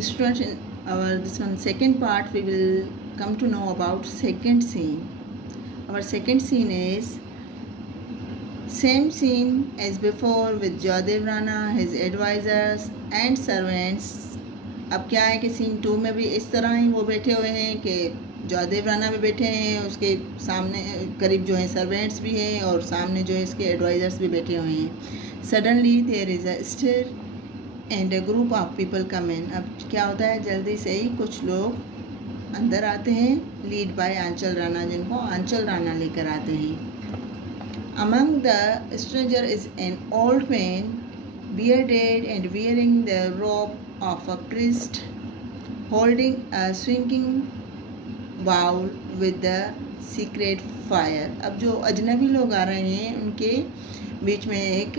Students, in our this one second part, we will come to know about second scene. Our second scene is same scene as before with Jadev Rana, his advisors and servants. अब क्या है कि scene 2 में भी इस तरह ही वो बैठे हुए हैं कि जयदेव राणा भी बैठे हैं, उसके सामने करीब जो है सर्वेंट्स भी हैं और सामने जो है इसके एडवाइज़र्स भी बैठे हुए हैं. Suddenly there is a stir and a group of people come in. अब क्या होता है, जल्दी से ही कुछ लोग अंदर आते हैं, लीड बाय आंचल राणा, जिनको आंचल राणा लेकर आते हैं. Among the stranger is an old man, bearded and wearing the robe of a priest, holding a swinging bowl with the secret fire. अब जो अजनबी लोग आ रहे हैं उनके बीच में एक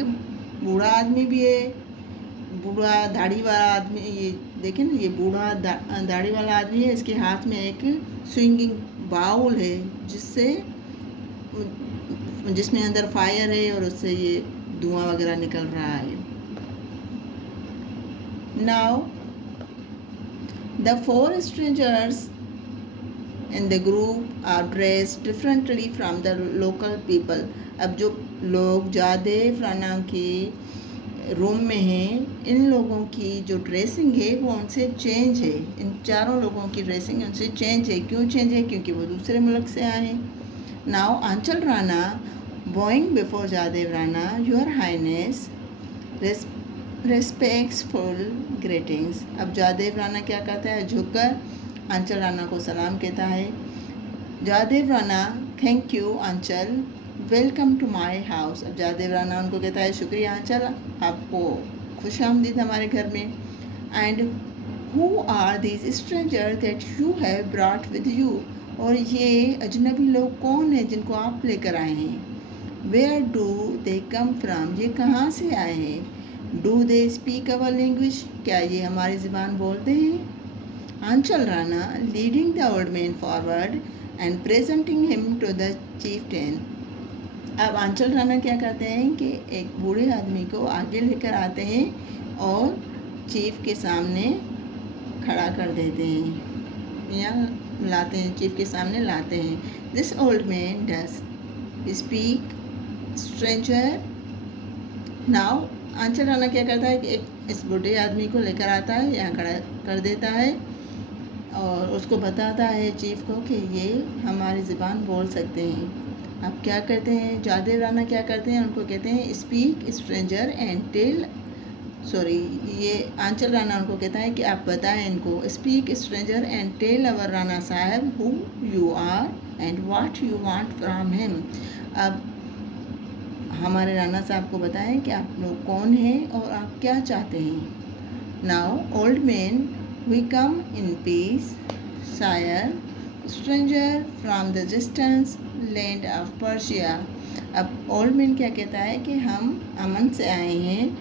बूढ़ा आदमी भी है, बूढ़ा दाढ़ी वाला आदमी. ये देखें ना, ये बूढ़ा दाढ़ी वाला आदमी है, इसके हाथ में एक स्विंगिंग बाउल है जिसमें अंदर फायर है और उससे ये धुआं वगैरह निकल रहा है. Now the 4 strangers in the group are dressed differently from the local people. अब जो लोग जादेव राणा के रूम में हैं, इन लोगों की जो ड्रेसिंग है वो उनसे चेंज है. इन चारों लोगों की ड्रेसिंग उनसे चेंज है. क्यों चेंज है? क्योंकि वो दूसरे मुल्क से आए हैं. Now Anchal Rana bowing before Jadev Rana, Your Highness, respectful greetings. अब जादेव राणा क्या कहता है? झुककर आंचल राणा को सलाम कहता है. Jadev Rana, thank you Anchal, welcome to my house. अब जादेव राणा उनको कहता है, शुक्रिया आंचल, आपको खुशामदीद हमारे घर में. And who are these stranger that you have brought with you. और ये अजनबी लोग कौन है जिनको आप लेकर आए हैं? Where do they come from. ये कहाँ से आए हैं? Do they speak our language. क्या ये हमारी ज़बान बोलते हैं? Anchal Rana leading the old man forward and presenting him to the chieftain. अब आंचल राणा क्या करते हैं कि एक बूढ़े आदमी को आगे लेकर आते हैं और चीफ के सामने खड़ा कर देते हैं, या लाते हैं, चीफ के सामने लाते हैं. This old man does speak stranger. Now Anchal Rana क्या करता है कि एक इस बूढ़े आदमी को लेकर आता है, यहाँ खड़ा कर देता है और उसको बताता है चीफ को कि ये हमारी ज़बान बोल सकते हैं. अब क्या करते हैं जादेव राणा, क्या करते हैं, उनको कहते हैं स्पीक स्ट्रेंजर एंड टेल. ये आंचल राणा उनको कहता है कि आप बताएं इनको, speak stranger and tell our Rana sahab who you are and what you want from him. अब हमारे राणा साहब को बताएं कि आप लोग कौन हैं और आप क्या चाहते हैं. Now old man, we come in peace sire stranger from the distance land of Persia. अब ओल्ड मैन क्या कहता है कि हम अमन से आए हैं,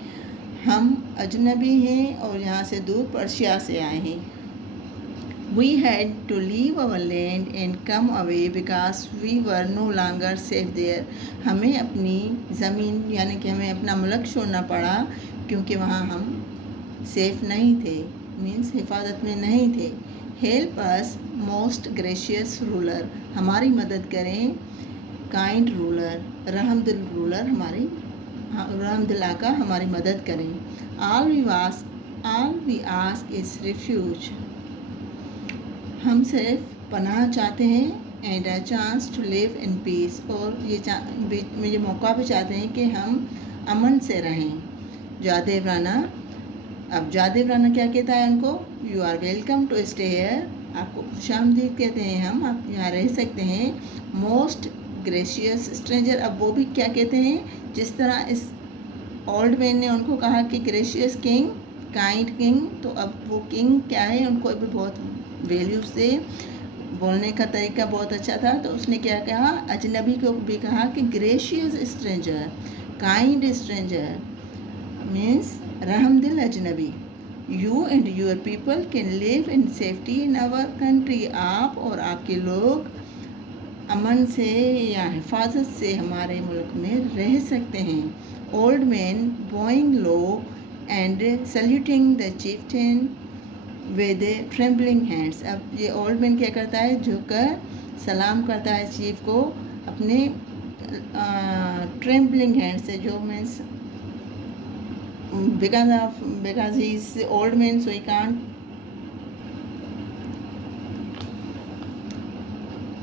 हम अजनबी हैं और यहाँ से दूर पर्शिया से आए हैं. We had to leave our land and come away because we were no longer safe there. हमें अपनी ज़मीन यानी कि हमें अपना मुल्क छोड़ना पड़ा क्योंकि वहाँ हम सेफ नहीं थे, मीन्स हिफाजत में नहीं थे. Help us most gracious ruler. हमारी मदद करें काइंड रूलर, रहमदिल रूलर, हमारी रहमदिल आका हमारी मदद करें. All we ask is refuge. हम सिर्फ पनाह चाहते हैं and a chance to live in peace. और ये मौका भी चाहते हैं कि हम अमन से रहें. जादेव राणा, अब जादेव राणा क्या कहता है उनको? You are welcome to stay here. आपको खुशामदीद कहते हैं हम, आप यहाँ रह सकते हैं. Most gracious stranger. अब वो भी क्या कहते हैं, जिस तरह इस ओल्ड मैन ने उनको कहा कि ग्रेशियस किंग, काइंड किंग, तो अब वो किंग क्या है, उनको भी बहुत वैल्यू से बोलने का तरीका बहुत अच्छा था. तो उसने क्या कहा, अजनबी को भी कहा कि gracious stranger, kind stranger means रहमदिल अजनबी. You and your people can live in safety in our country. आप और आपके लोग अमन से या हिफाजत से हमारे मुल्क में रह सकते हैं. Old man Boeing low and saluting the chieftain with trembling hands। अब ये ओल्ड मैन क्या करता है, झुककर सलाम करता है चीफ को अपने ट्रेम्बलिंग हैंड से, जो means because he is old man so he can't।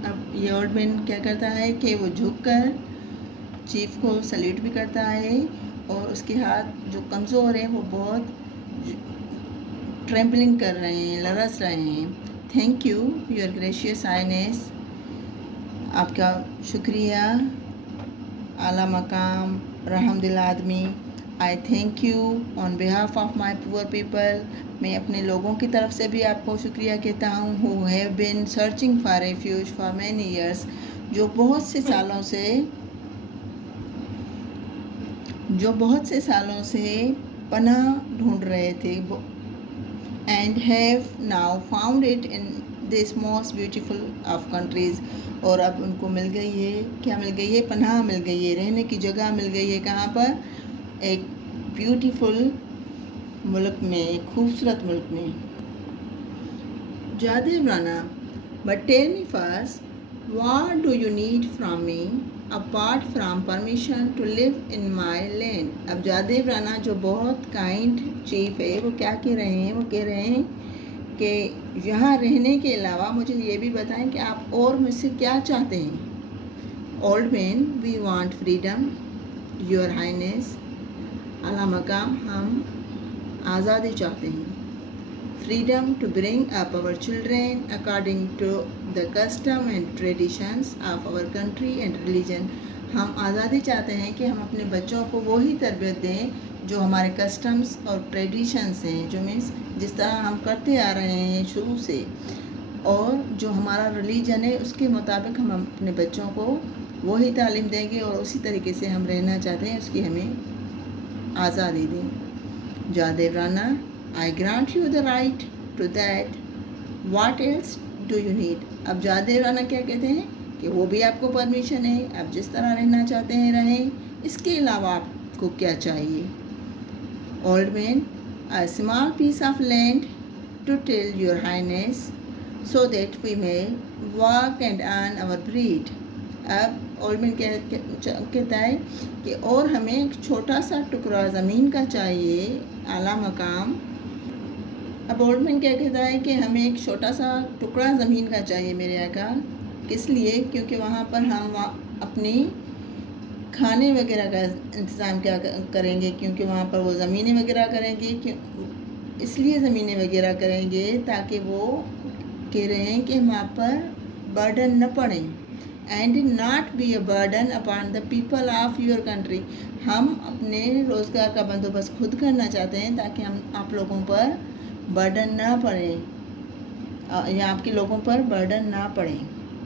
अब ये ओल्ड मैन क्या करता है कि वो झुककर चीफ को सल्यूट भी करता है और उसके हाथ जो कमज़ोर हैं वो बहुत ट्रेम्बलिंग कर रहे हैं, लरस रहे हैं। Thank you your gracious highness, आपका शुक्रिया आला मकाम रहमदिल आदमी। I thank you on behalf of my poor people, मैं अपने लोगों की तरफ से भी आपको शुक्रिया कहता हूँ। Who have been searching for refuge for many years, जो बहुत से सालों से पनाह ढूंढ रहे थे, and have now found it in this most beautiful of countries, और अब उनको मिल गई है, क्या मिल गई है, पनाह मिल गई है, रहने की जगह मिल गई है। कहाँ पर, एक ब्यूटीफुल मुल्क में, एक खूबसूरत मुल्क में। Jaidev Rana, but tell me first what do you need from me apart from permission to live in my land. अब जयदेव राणा जो बहुत काइंड चीफ है, वो क्या कह रहे हैं, वो कह रहे हैं कि यहाँ रहने के अलावा मुझे ये भी बताएं कि आप और मुझसे क्या चाहते हैं। Old man, we want freedom your highness, आला मकाम, हम आज़ादी चाहते हैं। Freedom to bring up our children according to the custom and traditions of our country and religion, हम आज़ादी चाहते हैं कि हम अपने बच्चों को वही तरबियत दें जो हमारे कस्टम्स और ट्रेडिशंस हैं, जो मीन्स जिस तरह हम करते आ रहे हैं शुरू से, और जो हमारा रिलीजन है उसके मुताबिक हम अपने बच्चों को वही तालीम देंगे और उसी तरीके से हम रहना चाहते हैं, उसकी हमें आज़ादी दें। Jaidev Rana, I grant you the right to that, what else do you need. अब जयदेव राणा क्या कहते हैं कि वो भी आपको परमिशन है, आप जिस तरह रहना चाहते हैं रहें, इसके अलावा आपको क्या चाहिए। Old man, a small piece of land to tell your highness so that we may work and earn our bread। अब ओल्ड मैन कहता है कि और हमें एक छोटा सा टुकड़ा ज़मीन का चाहिए, आला मकाम। अब ओल्ड मैन क्या कहता है कि हमें एक छोटा सा टुकड़ा ज़मीन का चाहिए मेरे आका, किस लिए, क्योंकि वहाँ पर हम अपनी खाने वगैरह का इंतज़ाम क्या करेंगे, क्योंकि वहाँ पर वो ज़मीनें वगैरह करेंगे, इसलिए ज़मीनें वगैरह करेंगे ताकि वो कह रहे हैं कि वहाँ पर बर्डन न पड़े, and not be a burden upon the people of your country, हम अपने रोज़गार का बंदोबस्त खुद करना चाहते हैं ताकि हम आप लोगों पर बर्डन ना पड़े, या आपके लोगों पर बर्डन ना पड़े।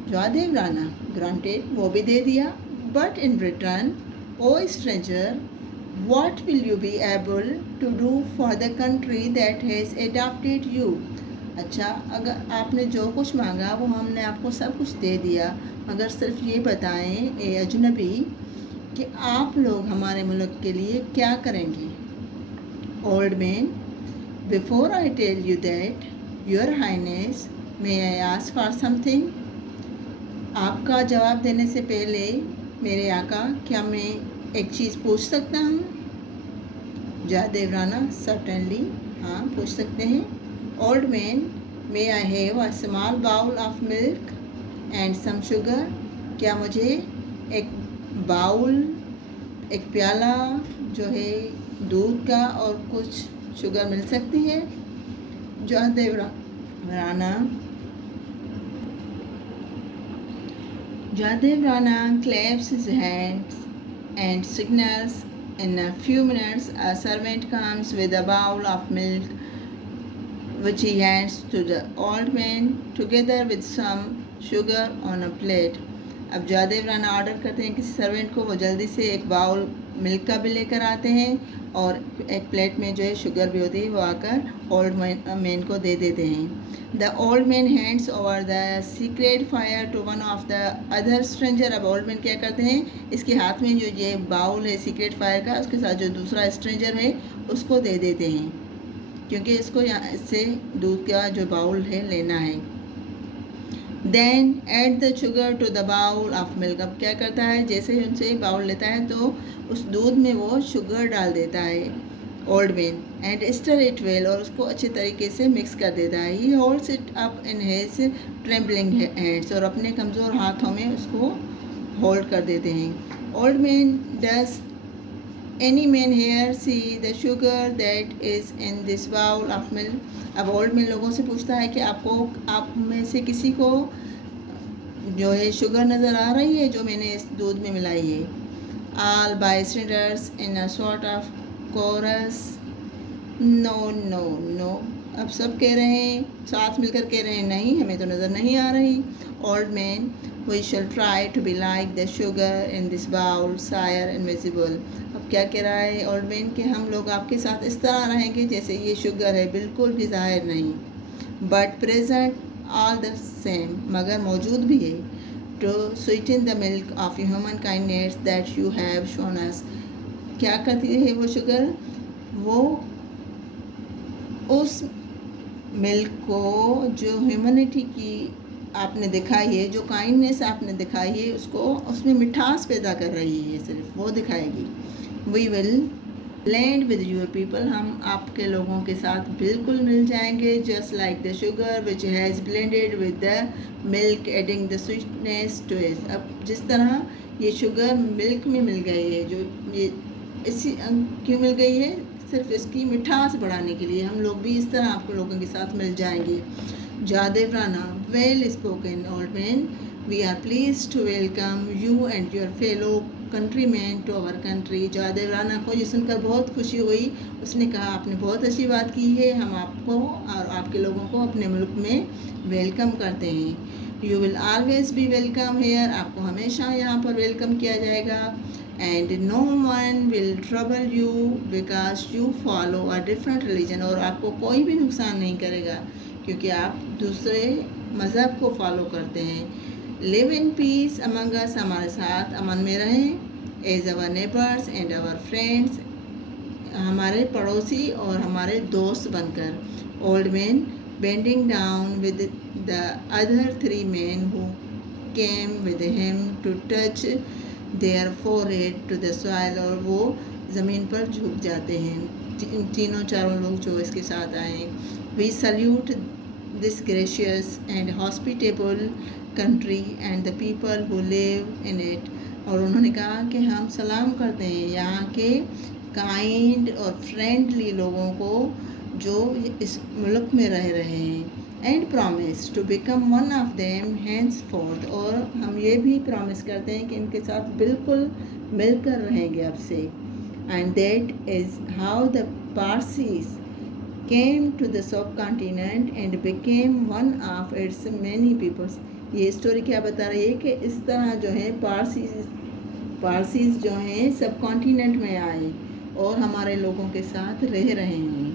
जयदेव राणा, ग्रांटेड, वो भी दे दिया, but in return O stranger what will you be able to do for the country that has adopted you। अच्छा, अगर आपने जो कुछ मांगा वो हमने आपको सब कुछ दे दिया, मगर सिर्फ ये बताएं ए अजनबी कि आप लोग हमारे मुल्क के लिए क्या करेंगे। Old man, before I tell you that your highness, may I ask for something. आपका जवाब देने से पहले मेरे आका, क्या मैं एक चीज़ पूछ सकता हूँ। जयदेव राणा, सर्टेनली, हाँ पूछ सकते हैं। Old man, may I have a small bowl of milk and some sugar, क्या मुझे एक बाउल, एक प्याला जो है दूध का और कुछ शुगर मिल सकती है। Jaydev Rana claps his hands and signals. In a few minutes, a servant comes with a bowl of milk, which he hands to the old man, together with some sugar on a plate। अब Jaidev Rana order करते हैं किसी servant को, वो जल्दी से एक bowl milk का भी लेकर आते हैं और एक प्लेट में जो है शुगर भी होती है, वो आकर ओल्ड मैन को दे देते हैं। The old man hands over the secret fire to one of the other stranger. अब ओल्ड मैन क्या करते हैं, इसके हाथ में जो ये बाउल है सीक्रेट फायर का, उसके साथ जो दूसरा स्ट्रेंजर है उसको दे देते हैं। क्योंकि इसको यहाँ इससे दूध का जो बाउल है लेना है। Then add the sugar to the bowl of milk. अब क्या करता है, जैसे ही उनसे बाउल लेता है तो उस दूध में वो शुगर डाल देता है, old man, and stir it well, और उसको अच्छे तरीके से मिक्स कर देता है। He holds it up in his trembling hands, और अपने कमज़ोर हाथों में उसको होल्ड कर देते हैं। Old man does any man here see the sugar that is in this bowl of milk. अब ओल्ड मैन लोगों से पूछता है कि आप में से किसी को जो है शुगर नज़र आ रही है जो मैंने इस दूध में मिलाई है। All bystanders in a sort of chorus, no no no. अब सब कह रहे हैं, साथ मिलकर कह रहे हैं, नहीं हमें तो नज़र नहीं आ रही। Old man, we shall try to be like the sugar in this bowl sire invisible. अब क्या कह रहा है ओल्ड मैन कि हम लोग आपके साथ इस तरह रहेंगे जैसे ये शुगर है, बिल्कुल भी ज़ाहिर नहीं, but present all the same, मगर मौजूद भी है, to sweeten the milk of human kindness that you have shown us. क्या करती है वो शुगर, वो उस मिल्क को जो ह्यूमनिटी की आपने दिखाई है, जो काइंडनेस आपने दिखाई है, उसको उसमें मिठास पैदा कर रही है, सिर्फ वो दिखाएगी। We will blend with your people, हम आपके लोगों के साथ बिल्कुल मिल जाएंगे। Just like the sugar which has blended with the milk adding the sweetness to it. अब जिस तरह ये शुगर मिल्क में मिल गई है, जो ये इसी क्यों मिल गई है, सिर्फ इसकी मिठास बढ़ाने के लिए, हम लोग भी इस तरह आपके लोगों के साथ मिल जाएंगे। Jaidev Rana, well spoken old man, we are pleased to welcome you and your fellow countryman to our country. Jaidev Rana को ये सुनकर बहुत खुशी हुई। उसने कहा आपने बहुत अच्छी बात की है, हम आपको और आपके लोगों को अपने मुल्क में वेलकम करते हैं। You will always be welcome here, आपको हमेशा यहाँ पर वेलकम किया जाएगा। And no one will trouble you because you follow a different religion, और आपको कोई भी नुकसान नहीं करेगा क्योंकि आप दूसरे मज़हब को फॉलो करते हैं। Live in peace among us, हमारे साथ अमन में रहें। As our neighbours and our friends, हमारे पड़ोसी और हमारे दोस्त बनकर। Old man bending down with the other 3 men who came with him to touch their forehead to the soil, और वो ज़मीन पर झुक जाते हैं, तीनों चारों लोग जो इसके साथ आए। We salute this gracious and hospitable country and the people who live in it, और उन्होंने कहा कि हम सलाम करते हैं यहाँ के काइंड और फ्रेंडली लोगों को जो इस मुल्क में रह रहे हैं। And promise to become one of them henceforth, और हम ये भी प्रॉमिस करते हैं कि इनके साथ बिल्कुल मिलकर रहेंगे अब से। And that is how the Parsis came to the subcontinent and became one of its many peoples. ये स्टोरी क्या बता रही है कि इस तरह जो है पारसीज जो हैं सब कॉन्टिनेंट में आए और हमारे लोगों के साथ रह रहे हैं।